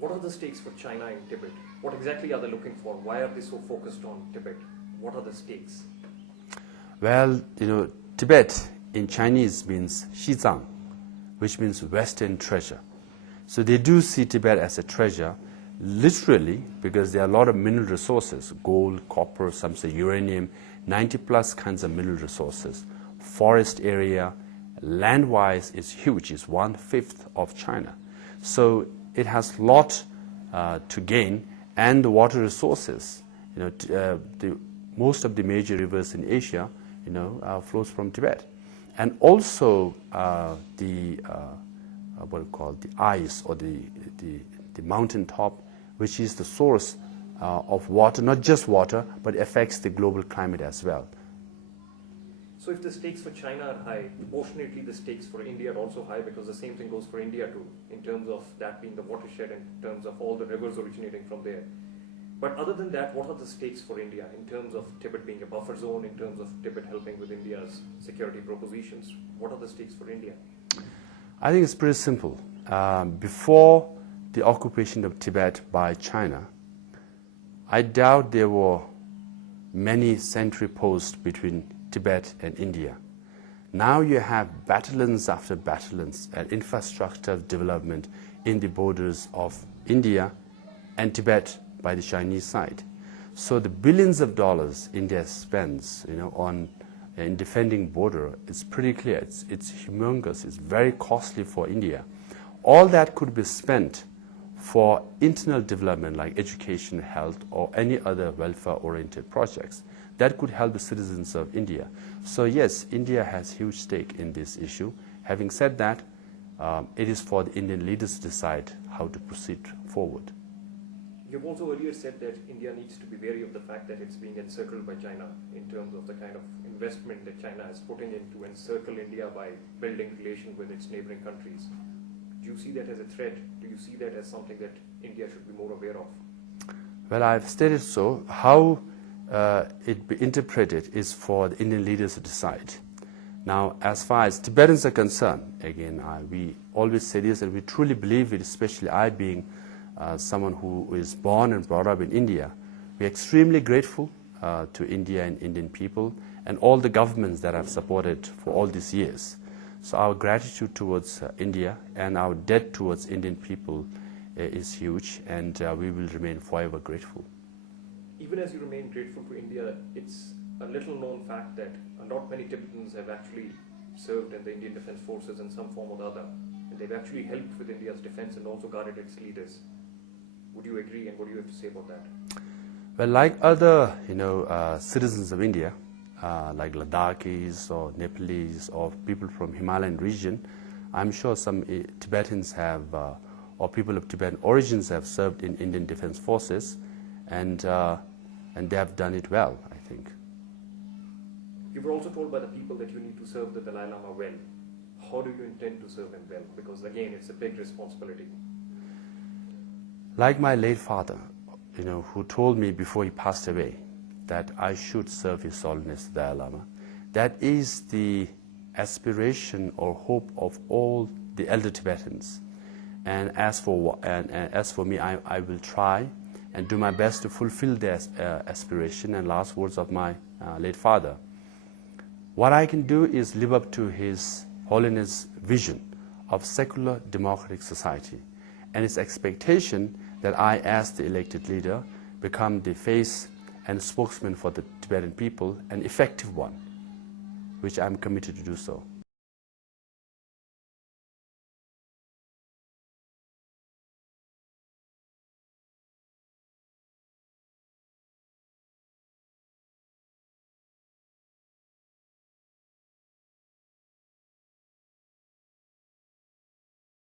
What are the stakes for China in Tibet? What exactly are they looking for? Why are they so focused on Tibet? What are the stakes? Well, Tibet in Chinese means Xizang, which means Western treasure. So they do see Tibet as a treasure, literally, because there are a lot of mineral resources, gold, copper, some say uranium, 90 plus kinds of mineral resources. Forest area, land-wise, is huge. It's 1/5 of China. So it has a lot to gain, and the water resources. Most of the major rivers in Asia, flows from Tibet, and also what we call the ice, or the mountain top, which is the source of water, not just water, but affects the global climate as well. So if the stakes for China are high, proportionately the stakes for India are also high, because the same thing goes for India too, in terms of that being the watershed, in terms of all the rivers originating from there. But other than that, what are the stakes for India in terms of Tibet being a buffer zone, in terms of Tibet helping with India's security propositions? What are the stakes for India? I think it's pretty simple. Before the occupation of Tibet by China, I doubt there were many sentry posts between Tibet and India. Now you have battalions after battalions and infrastructure development in the borders of India and Tibet by the Chinese side. So the billions of dollars India spends, in defending border, it's pretty clear. It's humongous. It's very costly for India. All that could be spent for internal development like education, health, or any other welfare-oriented projects that could help the citizens of India. So yes, India has huge stake in this issue. Having said that, it is for the Indian leaders to decide how to proceed forward. You've also earlier said that India needs to be wary of the fact that it's being encircled by China in terms of the kind of investment that China is putting in to encircle India by building relations with its neighboring countries. Do you see that as a threat? Do you see that as something that India should be more aware of? Well, I've stated so. How it be interpreted is for the Indian leaders to decide. Now, as far as Tibetans are concerned, again, we always say this, and we truly believe it, especially I being someone who is born and brought up in India. We're extremely grateful to India and Indian people and all the governments that have supported for all these years. So our gratitude towards India and our debt towards Indian people is huge, and we will remain forever grateful. Even as you remain grateful to India, it's a little known fact that not many Tibetans have actually served in the Indian Defence Forces in some form or the other, and they've actually helped with India's defence and also guarded its leaders. Would you agree, and what do you have to say about that? Well, like other citizens of India, like Ladakhis or Nepalese or people from Himalayan region, I'm sure some Tibetans have, or people of Tibetan origins have served in Indian Defence Forces, and they have done it well, I think. You were also told by the people that you need to serve the Dalai Lama well. How do you intend to serve him well? Because again, it's a big responsibility. Like my late father, who told me before he passed away that I should serve His Holiness the Dalai Lama. That is the aspiration or hope of all the elder Tibetans. And as for me, I will try and do my best to fulfill their aspiration and last words of my late father. What I can do is live up to His Holiness' vision of secular democratic society and his expectation that I, as the elected leader, become the face and spokesman for the Tibetan people, an effective one, which I'm committed to do so.